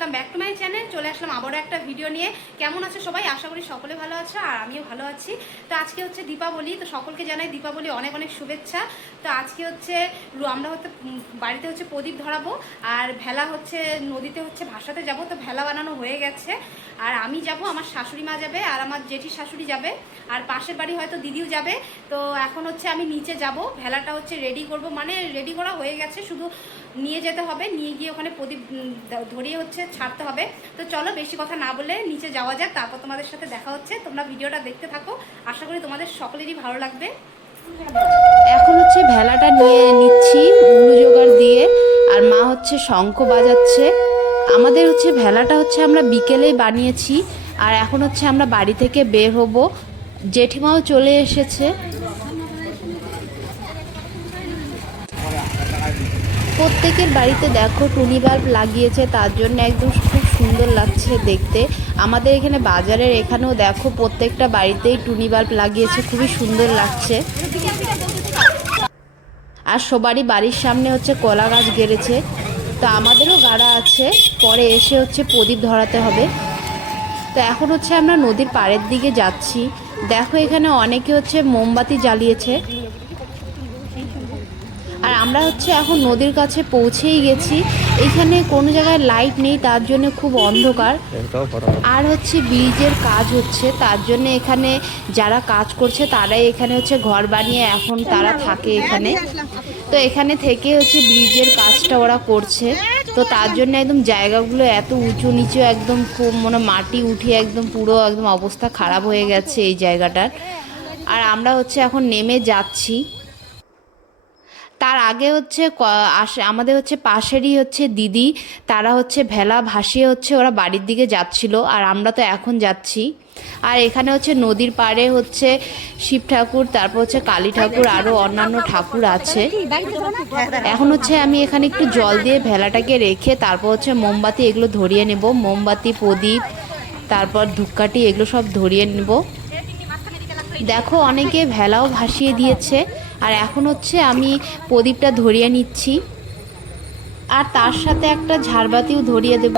Welcome back to my channel চলে আসলাম আবারও একটা ভিডিও নিয়ে। কেমন আছে সবাই? আশা করি সকলে ভালো আছে, আর আমিও ভালো আছি। তো আজকে হচ্ছে দীপাবলি, তো সকলকে জানাই দীপাবলি অনেক অনেক শুভেচ্ছা। তো আজকে হচ্ছে আমরা হচ্ছে বাড়িতে হচ্ছে প্রদীপ ধরাবো, আর ভেলা হচ্ছে, নদীতে হচ্ছে ভাসাতে যাব। তো ভেলা বানানো হয়ে গেছে। আর আমি যাব, আমার শাশুড়ি মা যাবে, আর আমার জেঠি শাশুড়ি যাবে। আর পাশের বাড়ি হয়তো দিদিও যাবে। তো এখন হচ্ছে আমি নিচে যাব। ভেলাটা হচ্ছে রেডি করব। মানে রেডি করা হয়ে গেছে, শুধু নিয়ে যেতে হবে, নিয়ে গিয়ে ওখানে প্রদীপ ধরিয়ে হচ্ছে ছাড়তে হবে। তো চলো বেশি কথা না বলে নিচে যাওয়া যাক, তারপর তোমাদের সাথে দেখা হচ্ছে। তোমরা ভিডিওটা দেখতে থাকো। আশা করি তোমাদের সকলেরই ভালো লাগবে। এখন হচ্ছে ভেলাটা নিয়ে নিচ্ছি জোগাড় দিয়ে। আর মা হচ্ছে শঙ্খ বাজাচ্ছে। আমাদের হচ্ছে ভেলাটা হচ্ছে আমরা বিকেলেই বানিয়েছি। আর এখন হচ্ছে আমরা বাড়ি থেকে বের হব। জেঠিমাও চলে এসেছে। প্রত্যেকের বাড়িতে দেখো টুনি বাল্ব লাগিয়েছে, তার জন্য একদম খুব সুন্দর লাগছে দেখতে। আমাদের এখানে বাজারের এখানেও দেখো প্রত্যেকটা বাড়িতেই টুনি বাল্ব লাগিয়েছে, খুবই সুন্দর লাগছে। আর সবারই বাড়ির সামনে হচ্ছে কলা গাছ গেড়েছে। তো আমাদেরও গাড়া আছে, পরে এসে হচ্ছে প্রদীপ ধরাতে হবে। তো এখন হচ্ছে আমরা নদীর পাড়ের দিকে যাচ্ছি। দেখো এখানে অনেকে হচ্ছে মোমবাতি জ্বালিয়েছে। আমরা হচ্ছে এখন নদীর কাছে পৌঁছেই গেছি। এখানে কোনো জায়গায় লাইট নেই তার জন্য খুব অন্ধকার। আর হচ্ছে ব্রিজের কাজ হচ্ছে তার জন্য এখানে যারা কাজ করছে তারাই এখানে হচ্ছে ঘর বানিয়ে এখন তারা থাকে এখানে। তো এখানে থেকে হচ্ছে ব্রিজের কাজটা ওরা করছে। তো তার জন্য একদম জায়গাগুলো এত উঁচু নিচু একদম খুব মানে মাটি উঠে একদম পুরো একদম অবস্থা খারাপ হয়ে গেছে এই জায়গাটার। আর আমরা হচ্ছে এখন নেমে যাচ্ছি। তার আগে হচ্ছে আমাদের হচ্ছে পাশেরই হচ্ছে দিদি, তারা হচ্ছে ভেলা ভাসিয়ে হচ্ছে ওরা বাড়ির দিকে যাচ্ছিল, আর আমরা তো এখন যাচ্ছি। আর এখানে হচ্ছে নদীর পাড়ে হচ্ছে শিব ঠাকুর, তারপর হচ্ছে কালী ঠাকুর আরও অন্যান্য ঠাকুর আছে। এখন হচ্ছে আমি এখানে একটু জল দিয়ে ভেলাটাকে রেখে তারপর হচ্ছে মোমবাতি এগুলো ধরিয়ে নেব, মোমবাতি, প্রদীপ, তারপর ধূপকাঠি এগুলো সব ধরিয়ে নেব। দেখো অনেকে ভেলাও ভাসিয়ে দিয়েছে আর এখন হচ্ছে আমি প্রদীপটা ধরিয়ে নিচ্ছি। আর তার সাথে একটা ঝাড়বাতিও ধরিয়ে দেব।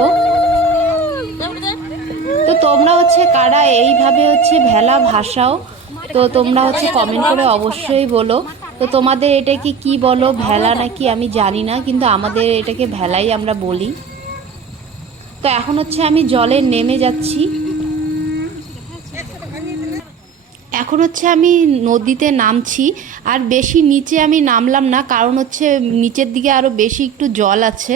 তো তোমরা হচ্ছে কারা এইভাবে হচ্ছে ভেলা ভাসাও, তো তোমরা হচ্ছে কমেন্ট করে অবশ্যই বলো। তো তোমাদের এটাকে কি বলো, ভেলা নাকি আমি জানি না, কিন্তু আমাদের এটাকে ভেলাই আমরা বলি। তো এখন হচ্ছে আমি জলে নেমে যাচ্ছি। এখন হচ্ছে আমি নদীতে নামছি, আর বেশি নিচে আমি নামলাম না, কারণ হচ্ছে নিচের দিকে আরও বেশি একটু জল আছে,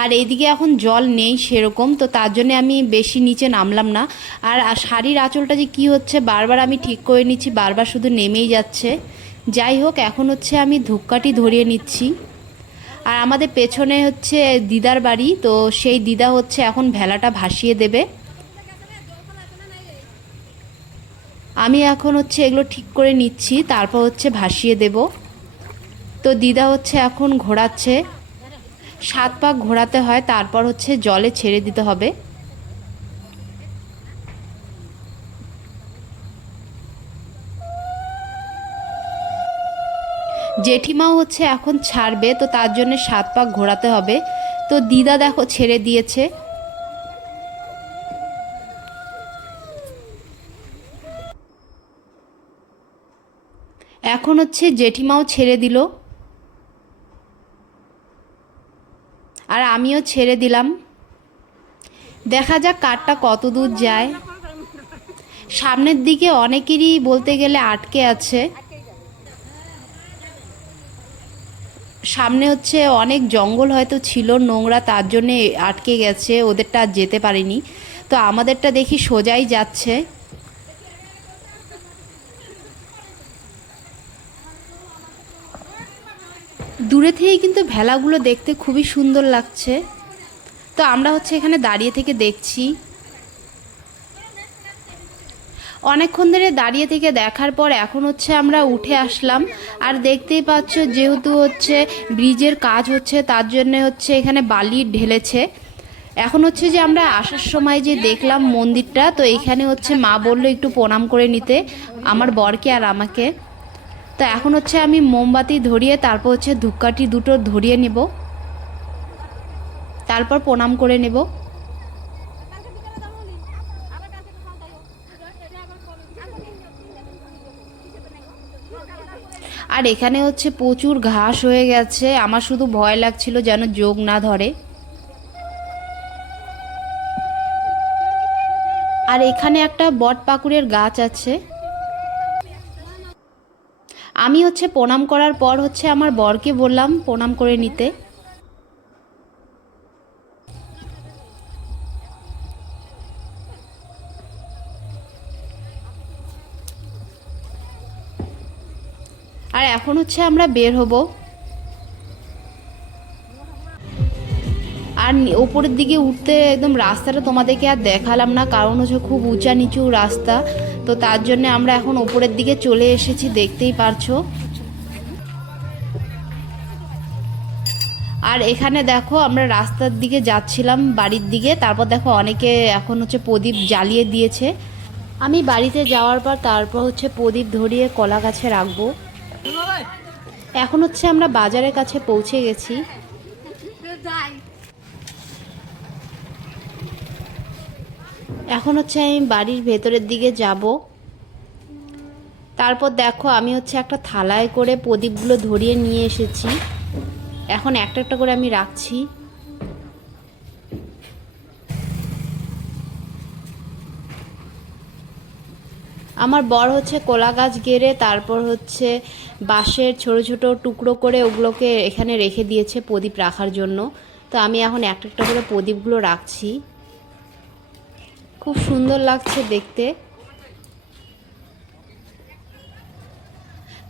আর এইদিকে এখন জল নেই সেরকম, তো তার জন্য আমি বেশি নিচে নামলাম না। আর শাড়ির আঁচলটা যে কী হচ্ছে, বারবার আমি ঠিক করে নিচ্ছি, বারবার শুধু নেমেই যাচ্ছে। যাই হোক, এখন হচ্ছে আমি ধূপকাঠি ধরিয়ে নিচ্ছি। আর আমাদের পেছনে হচ্ছে দিদার বাড়ি, তো সেই দিদা হচ্ছে এখন ভেলাটা ভাসিয়ে দেবে। আমি এখন হচ্ছে এগুলো ঠিক করে নিচ্ছি, তারপর হচ্ছে ভাসিয়ে দেব। তো দিদা হচ্ছে এখন ঘোরাচ্ছে। সাত পাক ঘোরাতে হয়, তারপর হচ্ছে জলে ছেড়ে দিতে হবে। জেঠিমাও হচ্ছে এখন ছাড়বে, তো তার জন্য সাত পাক ঘোরাতে হবে। তো দিদা দেখো ছেড়ে দিয়েছে। এখন হচ্ছে জেঠিমাও ছেড়ে দিল। আর আমিও ছেড়ে দিলাম। দেখা যাক কারটা কত দূর যায়। সামনের দিকে অনেকেরই বলতে গেলে আটকে আছে। সামনে হচ্ছে অনেক জঙ্গল হয়তো ছিল, নোংরা, তার জন্যে আটকে গেছে, ওদেরটা আর যেতে পারিনি। তো আমাদেরটা দেখি সোজাই যাচ্ছে। দূরে থেকেই কিন্তু ভেলাগুলো দেখতে খুবই সুন্দর লাগছে। তো আমরা হচ্ছে এখানে দাঁড়িয়ে থেকে দেখছি। অনেকক্ষণ ধরে দাঁড়িয়ে থেকে দেখার পর এখন হচ্ছে আমরা উঠে আসলাম। আর দেখতেই পাচ্ছ যেহেতু হচ্ছে ব্রিজের কাজ হচ্ছে, তার জন্য হচ্ছে এখানে বালি ঢেলেছে। এখন হচ্ছে যে আমরা আসার সময় যে দেখলাম মন্দিরটা, তো এখানে হচ্ছে মা বলল একটু প্রণাম করে নিতে, আমার বরকে আর আমাকে। তো এখন হচ্ছে আমি মোমবাতি ধরিয়ে, তারপর হচ্ছে ধূপকাঠি দুটো ধরিয়ে নেব। তারপর প্রণাম করে নেব। আর এখানে হচ্ছে প্রচুর ঘাস হয়ে গেছে। আমার শুধু ভয় লাগছিল যেন যোগ না ধরে। আর এখানে একটা বট পাকুড়ের গাছ আছে। আমি হচ্ছে প্রণাম করার পর হচ্ছে আমার বরকে বললাম প্রণাম করে নিতে। আর এখন হচ্ছে আমরা বের হব। আর ওপরের দিকে উঠতে একদম রাস্তাটা তোমাদেরকে আর দেখালাম না, কারণ হচ্ছে খুব উঁচা নিচু রাস্তা। তো তার জন্য আমরা এখন ওপরের দিকে চলে এসেছি, দেখতেই পারছ। আর এখানে দেখো আমরা রাস্তার দিকে যাচ্ছিলাম, বাড়ির দিকে। তারপর দেখো অনেকে এখন হচ্ছে প্রদীপ জ্বালিয়ে দিয়েছে। আমি বাড়িতে যাওয়ার পর তারপর হচ্ছে প্রদীপ ধরিয়ে কলা গাছে রাখব। এখন হচ্ছে আমরা বাজারের কাছে পৌঁছে গেছি। এখন হচ্ছে আমি বাড়ির ভেতরের দিকে যাব। তারপর দেখো আমি হচ্ছে একটা থালায় করে প্রদীপগুলো ধরিয়ে নিয়ে এসেছি। এখন একটা একটা করে আমি রাখছি। আমার বর হচ্ছে কলা গাছ গেড়ে, তারপর হচ্ছে বাঁশের ছোট ছোট টুকরো করে ওগুলোকে এখানে রেখে দিয়েছে প্রদীপ রাখার জন্য। তো আমি এখন একটা একটা করে প্রদীপগুলো রাখছি। খুব সুন্দর লাগছে দেখতে।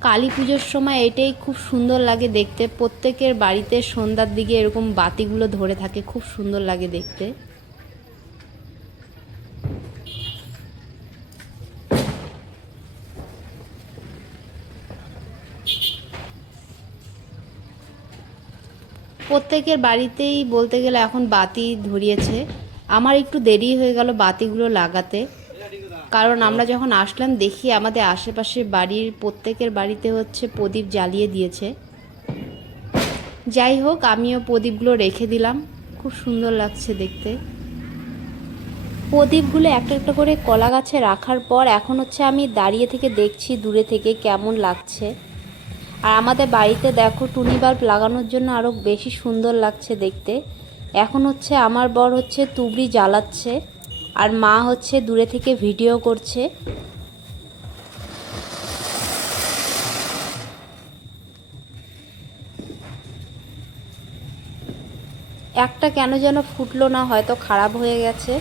কালী পুজোর সময় এটাই খুব সুন্দর লাগে দেখতে। প্রত্যেকের বাড়িতে সন্ধ্যার দিকে এরকম বাতিগুলো ধরে থাকে, খুব সুন্দর লাগে দেখতে। প্রত্যেকের বাড়িতেই বলতে গেলে এখন বাতি ধরিয়েছে। আমার একটু দেরি হয়ে গেল বাতিগুলো লাগাতে। কারণ আমরা যখন আসলাম, দেখি আমাদের আশেপাশে বাড়ির প্রত্যেকের বাড়িতে হচ্ছে প্রদীপ জ্বালিয়ে দিয়েছে। যাই হোক, আমিও প্রদীপগুলো রেখে দিলাম। খুব সুন্দর লাগছে দেখতে। প্রদীপগুলো একটা একটা করে কলা গাছে রাখার পর এখন হচ্ছে আমি দাঁড়িয়ে থেকে দেখছি, দূরে থেকে কেমন লাগছে। আর আমাদের বাড়িতে দেখো, টুনি বাল্ব লাগানোর জন্য আরও বেশি সুন্দর লাগছে দেখতে। এখন হচ্ছে আমার বর হচ্ছে তুবড়ি জ্বালাচ্ছে, আর মা হচ্ছে দূরে থেকে ভিডিও করছে। একটা কেন যেন ফুটলো না, হয়তো খারাপ হয়ে গেছে।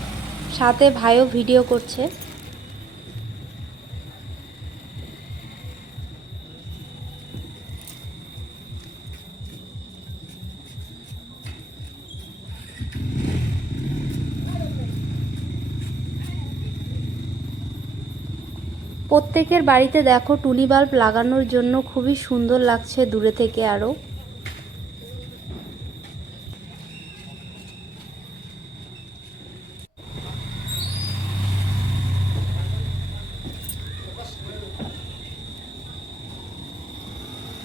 সাথে ভাইও ভিডিও করছে। প্রত্যেকের বাড়িতে দেখো টুনি বাল্ব লাগানোর জন্য খুবই সুন্দর লাগছে দূরে থেকে আরও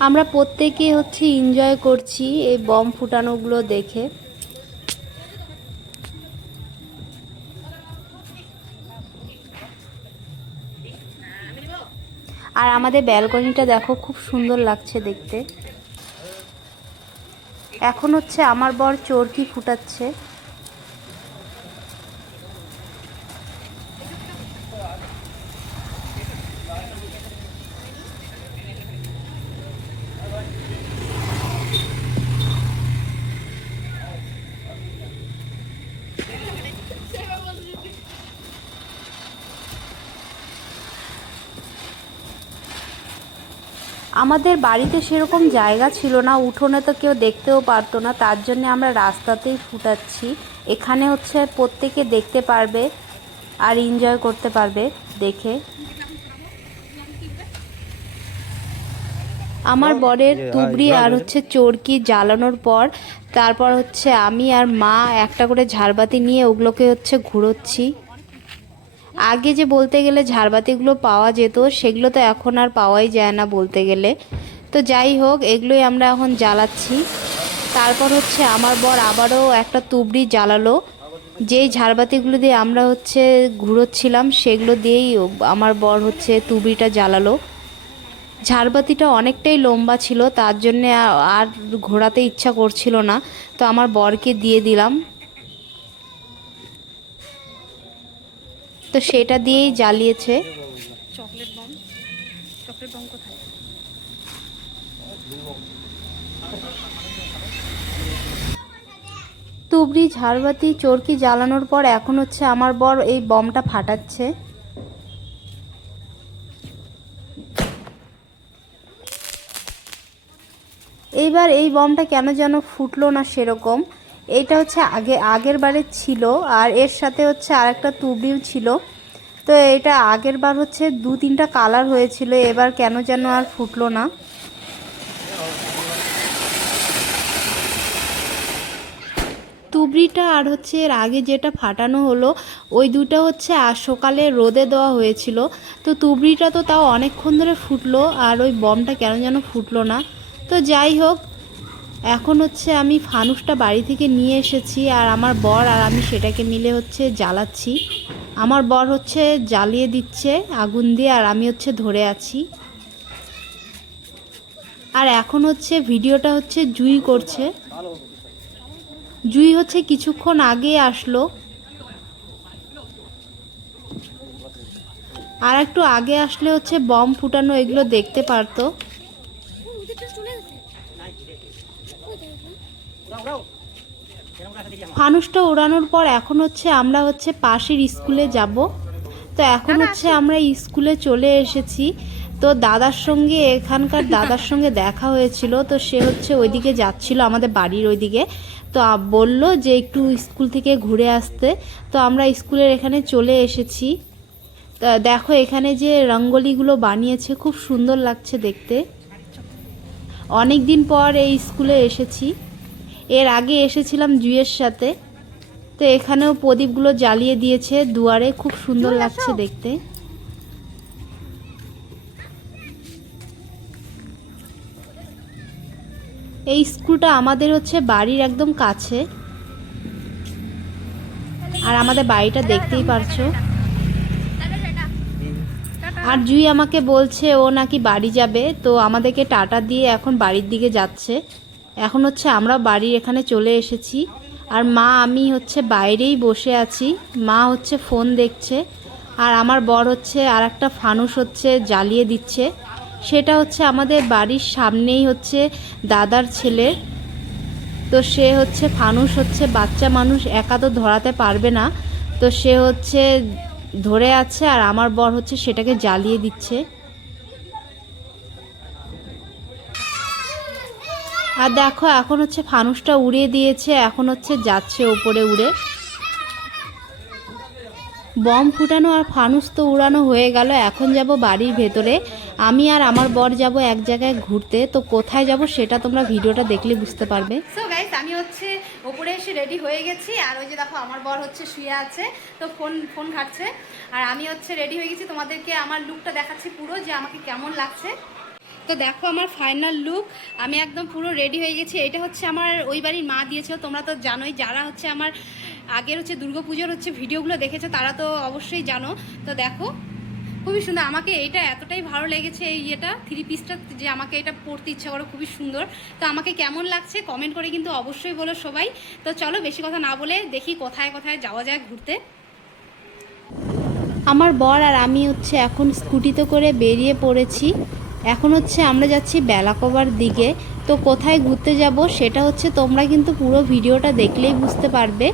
আমরা প্রত্যেকে হচ্ছে এনজয় করছি এই বম ফুটানোগুলো দেখে। আমাদের ব্যালকনিটা দেখো খুব সুন্দর লাগছে দেখতে। এখন হচ্ছে আমার বর চরকি ফুটাচ্ছে আমাদের বাড়িতে সেরকম জায়গা ছিল না উঠোনে তো কেউ দেখতেও পারতো না তার জন্য আমরা রাস্তাতেই ফুটাচ্ছি। এখানে হচ্ছে প্রত্যেকে দেখতে পারবে আর এনজয় করতে পারবে দেখে। আমার বরের তুবড়ি আর হচ্ছে চরকি জ্বালানোর পর তারপর হচ্ছে আমি আর মা একটা করে ঝাড়বাতি নিয়ে ওগুলোকে হচ্ছে ঘুরোচ্ছি। আগে যে বলতে গেলে ঝাড়বাতিগুলো পাওয়া যেত, সেগুলো তো এখন আর পাওয়াই যায় না বলতে গেলে। তো যাই হোক, এগুলোই আমরা এখন জ্বালাচ্ছি। তারপর হচ্ছে আমার বর আবারও একটা তুবড়ি জ্বালালো। যেই ঝাড়বাতিগুলো দিয়ে আমরা হচ্ছে ঘুরোচ্ছিলাম, সেগুলো দিয়েই আমার বর হচ্ছে তুবড়িটা জ্বালালো। ঝাড়বাতিটা অনেকটাই লম্বা ছিল, তার জন্যে আর ঘোরাতে ইচ্ছা করছিল না। তো আমার বরকে দিয়ে দিলাম। তো সেটা দিয়েই জ্বালিয়েছে। Chocolate bomb? চকলেট বম কোথায়? তুবড়ি ঝাড়বাতি চরকি জ্বালানোর পর এখন হচ্ছে আমার বর এই বমটা ফাটাচ্ছে। এইবার এই বমটা কেন যেন ফুটলো না সেরকম। এইটা হচ্ছে আগে, আগের বারে ছিল, আর এর সাথে হচ্ছে আরেকটা তুবড়িও ছিল। তো এটা আগের বার হচ্ছে দু তিনটা কালার হয়েছিল, এবার কেন যেন আর ফুটলো না। তুবড়িটা আর হচ্ছে এর আগে যেটা ফাটানো হলো, ওই দুটো হচ্ছে আর সকালে রোদে দেওয়া হয়েছিল। তো তুবড়িটা তো তাও অনেকক্ষণ ধরে ফুটলো, আর ওই বমটা কেন যেন ফুটলো না। তো যাই হোক এখন হচ্ছে আমি ফানুসটা বাড়ি থেকে নিয়ে এসেছি আর আমার বর আর আমি সেটাকে মিলে হচ্ছে জ্বালাচ্ছি। আমার বর হচ্ছে জ্বালিয়ে দিচ্ছে, আগুন দিয়ে, আর আমি হচ্ছে ধরে আছি। আর এখন হচ্ছে ভিডিওটা হচ্ছে জুই করছে। জুই হচ্ছে কিছুক্ষণ আগে আসলো। আর একটু আগে আসলে হচ্ছে বম ফুটানো এগুলো দেখতে পারতো। ফানুসটা ওড়ানোর পর এখন হচ্ছে আমরা হচ্ছে পাশের স্কুলে যাব। তো এখন হচ্ছে আমরা স্কুলে চলে এসেছি। তো দাদার সঙ্গে এখানকার দাদার সঙ্গে দেখা হয়েছিল। তো সে হচ্ছে ওইদিকে যাচ্ছিল আমাদের বাড়ির ওইদিকে। তো বলল যে একটু স্কুল থেকে ঘুরে আসতে। তো আমরা স্কুলের এখানে চলে এসেছি। তা দেখো এখানে যে রঙ্গোলিগুলো বানিয়েছে খুব সুন্দর লাগছে দেখতে। অনেক দিন পর এই স্কুলে এসেছি। এর আগে এসেছিলাম জুয়ের সাথে। তো এখানেও প্রদীপগুলো জ্বালিয়ে দিয়েছে দুয়ারে। খুব সুন্দর লাগছে দেখতে। এই স্কুলটা আমাদের হচ্ছে বাড়ির একদম কাছে। আর আমাদের বাড়িটা দেখতেই পারছ। আর জুই আমাকে বলছে ও নাকি বাড়ি যাবে। তো আমাদেরকে টাটা দিয়ে এখন বাড়ির দিকে যাচ্ছে। এখন হচ্ছে আমরা বাড়ির এখানে চলে এসেছি। আর মা, আমি হচ্ছে বাইরেই বসে আছি। মা হচ্ছে ফোন দেখছে। আর আমার বর হচ্ছে আর একটা ফানুস হচ্ছে জ্বালিয়ে দিচ্ছে। সেটা হচ্ছে আমাদের বাড়ির সামনেই হচ্ছে দাদার ছেলের তো সে হচ্ছে ফানুস হচ্ছে বাচ্চা মানুষ, একা তো ধরাতে পারবে না। তো সে হচ্ছে ধরে আছে আর আমার বর হচ্ছে সেটাকে জ্বালিয়ে দিচ্ছে। আর দেখো, এখন হচ্ছে ফানুসটা উড়িয়ে দিয়েছে, এখন হচ্ছে যাচ্ছে ওপরে উড়ে। বম ফুটানো আর ফানুস তো উড়ানো হয়ে গেল, এখন যাব বাড়ির ভেতরে। আমি আর আমার বর যাব এক জায়গায় ঘুরতে, তো কোথায় যাব সেটা তোমরা ভিডিওটা দেখলে বুঝতে পারবে। সো গাইস আমি হচ্ছে ওপরে এসে রেডি হয়ে গেছি, আর ওই যে দেখো, আমার বর হচ্ছে শুয়ে আছে, তো ফোন ফোন ঘাটছে। আর আমি হচ্ছে রেডি হয়ে গেছি, তোমাদেরকে আমার লুকটা দেখাচ্ছি পুরো, যে আমাকে কেমন লাগছে। তো দেখো আমার ফাইনাল লুক আমি একদম পুরো রেডি হয়ে গেছি। এটা হচ্ছে আমার, ওই বাড়ির মা দিয়েছিল, তোমরা তো জানোই, যারা হচ্ছে আমার আগের হচ্ছে দুর্গাপুজোর হচ্ছে ভিডিওগুলো দেখেছে, তারা তো অবশ্যই জানো। তো দেখো, খুবই সুন্দর, আমাকে এটা এতটাই ভালো লেগেছে এই ইয়েটা থ্রি পিসটা যে আমাকে এটা পরতে ইচ্ছা করে, খুবই সুন্দর। তো আমাকে কেমন লাগছে কমেন্ট করে কিন্তু অবশ্যই বলো সবাই। তো চলো, বেশি কথা না বলে দেখি কোথায় কোথায় যাওয়া যায় ঘুরতে। আমার বর আর আমি হচ্ছে এখন স্কুটিতে করে বেরিয়ে পড়েছি। এখন হচ্ছে আমরা যাচ্ছি বেলাকোবার দিকে। তো কোথায় ঘুরতে যাব সেটা হচ্ছে তোমরা কিন্তু পুরো ভিডিওটা দেখলেই বুঝতে পারবে।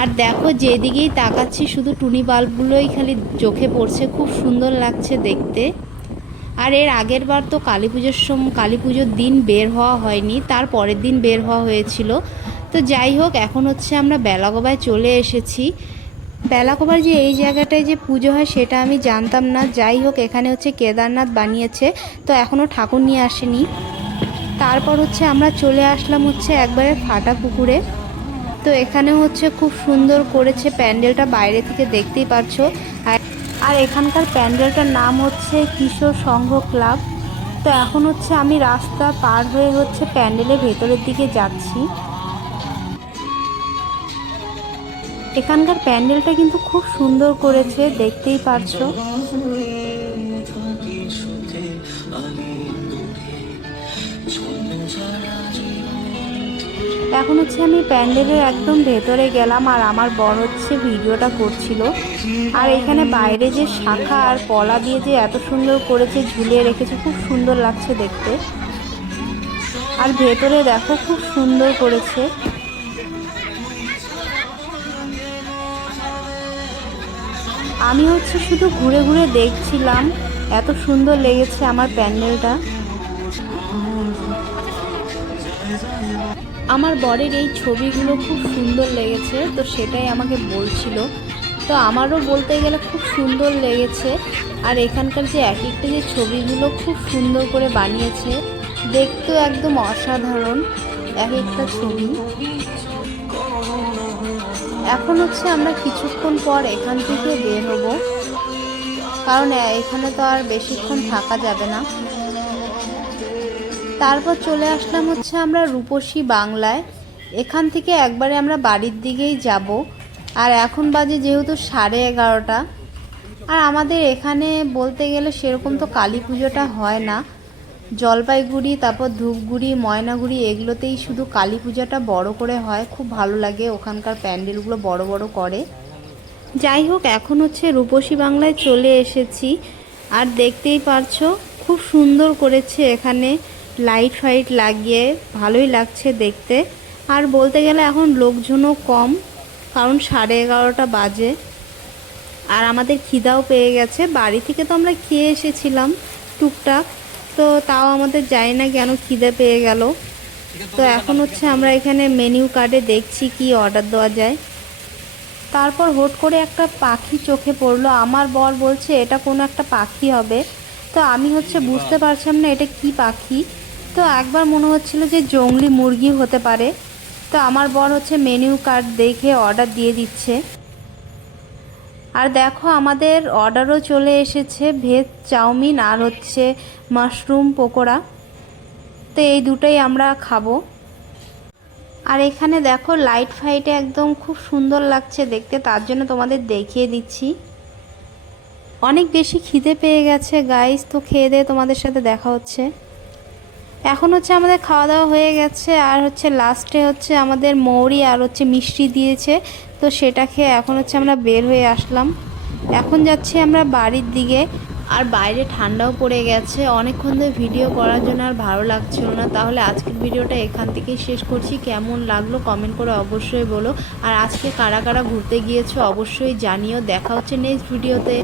আর দেখো যেদিকেই তাকাচ্ছি শুধু টুনি বাল্বগুলোই খালি চোখে পড়ছে, খুব সুন্দর লাগছে দেখতে। আর এর আগের বার তো কালী পুজোর সম, কালী পুজোর দিন বের হওয়া হয়নি, তার পরের দিন বের হওয়া হয়েছিল। তো যাই হোক, এখন হচ্ছে আমরা বেলাগোবায় চলে এসেছি। বেলাকোবার যে এই জায়গাটায় যে পুজো হয় সেটা আমি জানতাম না। যাই হোক, এখানে হচ্ছে কেদারনাথ বানিয়েছে। তো এখনও ঠাকুর নিয়ে আসেনি। তারপর হচ্ছে আমরা চলে আসলাম হচ্ছে একবারে ফাটা পুকুরে। তো এখানে হচ্ছে খুব সুন্দর করেছে প্যান্ডেলটা, বাইরে থেকে দেখতেই আর আর এখানকার প্যান্ডেলটার নাম হচ্ছে কিশোর সংঘ ক্লাব। তো এখন হচ্ছে আমি রাস্তা পার হয়ে হচ্ছে প্যান্ডেলের ভেতরের দিকে যাচ্ছি। এখানকার প্যান্ডেলটা কিন্তু খুব সুন্দর করেছে, দেখতেই পারছ। এখন হচ্ছে আমি প্যান্ডেলের একদম ভেতরে গেলাম আর আমার বর হচ্ছে ভিডিওটা করছিল। আর এখানে বাইরে যে শাখা আর কলা দিয়ে যে এত সুন্দর করেছে, ঝুলিয়ে রেখেছে, খুব সুন্দর লাগছে দেখতে। আর ভেতরে দেখো, খুব সুন্দর করেছে। আমি হচ্ছে শুধু ঘুরে ঘুরে দেখছিলাম। এত সুন্দর লেগেছে আমার প্যান্ডেলটা। আমার বরের এই ছবিগুলো খুব সুন্দর লেগেছে, তো সেটাই আমাকে বলছিল। তো আমারও বলতে গেলে খুব সুন্দর লেগেছে। আর এখানকার যে এক একটা যে ছবিগুলো খুব সুন্দর করে বানিয়েছে, দেখতেও একদম অসাধারণ। এক একটা ছবি। এখন হচ্ছে আমরা কিছুক্ষণ পর এখান থেকে বের হব। কারণ এখানে তো আর বেশিক্ষণ থাকা যাবে না। তারপর চলে আসলাম হচ্ছে আমরা রূপসী বাংলায়। এখান থেকে একবারে আমরা বাড়ির দিকেই যাব। আর এখন বাজে যেহেতু সাড়ে এগারোটা। আর আমাদের এখানে বলতে গেলে সেরকম তো কালী পুজোটা হয় না। জলপাইগুড়ি, তারপর ধূপগুড়ি, ময়নাগুড়ি, এগুলোতেই শুধু কালী পূজাটা বড় করে হয়। খুব ভালো লাগে ওখানকার প্যান্ডেলগুলো বড় বড় করে। যাই হোক, এখন হচ্ছে রূপসী বাংলায় চলে এসেছি। আর দেখতেই পারছ, খুব সুন্দর করেছে এখানে। লাইট ফাইট লাগিয়ে, ভালোই লাগছে দেখতে। আর বলতে গেলে এখন লোকজনও কম, কারণ সাড়ে এগারোটা বাজে। আর আমাদের খিদাও পেয়ে গেছে। বাড়ি থেকে তো আমরা খেয়ে এসেছিলাম, টুকটাক। তো তাও আমাদের জানি না কেন খিদে পেয়ে গেল। তো এখন হচ্ছে আমরা এখানে মেনিউ কার্ডে দেখছি কি অর্ডার দেওয়া যায়। তারপর হুট করে একটা পাখি চোখে পড়ল। আমার বর বলছে এটা কোনো একটা পাখি হবে। তো আমি হচ্ছে বুঝতে পারছিলাম না এটা কি পাখি? তো একবার মনে হচ্ছিল যে জংলি মুরগি হতে পারে। তো আমার বর হচ্ছে মেনিউ কার্ড দেখে অর্ডার দিয়ে দিচ্ছে। আর দেখো আমাদের অর্ডারও চলে এসেছে, ভেজ চাউমিন আর হচ্ছে মাশরুম পকোড়া। তো এই দুটোই আমরা খাব। আর এখানে দেখো লাইট ফাইটে একদম খুব সুন্দর লাগছে দেখতে, তার জন্য তোমাদের দেখিয়ে দিচ্ছি। অনেক বেশি খিদে পেয়ে গেছে গাইস তো খেয়ে দিয়ে তোমাদের সাথে দেখা হচ্ছে। এখন হচ্ছে আমাদের খাওয়া দাওয়া হয়ে গেছে, আর হচ্ছে লাস্টে হচ্ছে আমাদের মৌরি আর হচ্ছে মিষ্টি দিয়েছে। তো সেটা খেয়ে এখন হচ্ছে আমরা বের হয়ে আসলাম। এখন যাচ্ছি আমরা বাড়ির দিকে। আর বাইরে ঠান্ডাও পড়ে গেছে। অনেকক্ষণ ধরে ভিডিও করার জন্য আর ভালো লাগছিল না। তাহলে আজকের ভিডিওটা এখান থেকেই শেষ করছি। কেমন লাগল কমেন্ট করে অবশ্যই বলো। আর আজকে কারা কারা ঘুরতে গিয়েছো অবশ্যই জানিও। দেখা হচ্ছে নেক্সট ভিডিওতে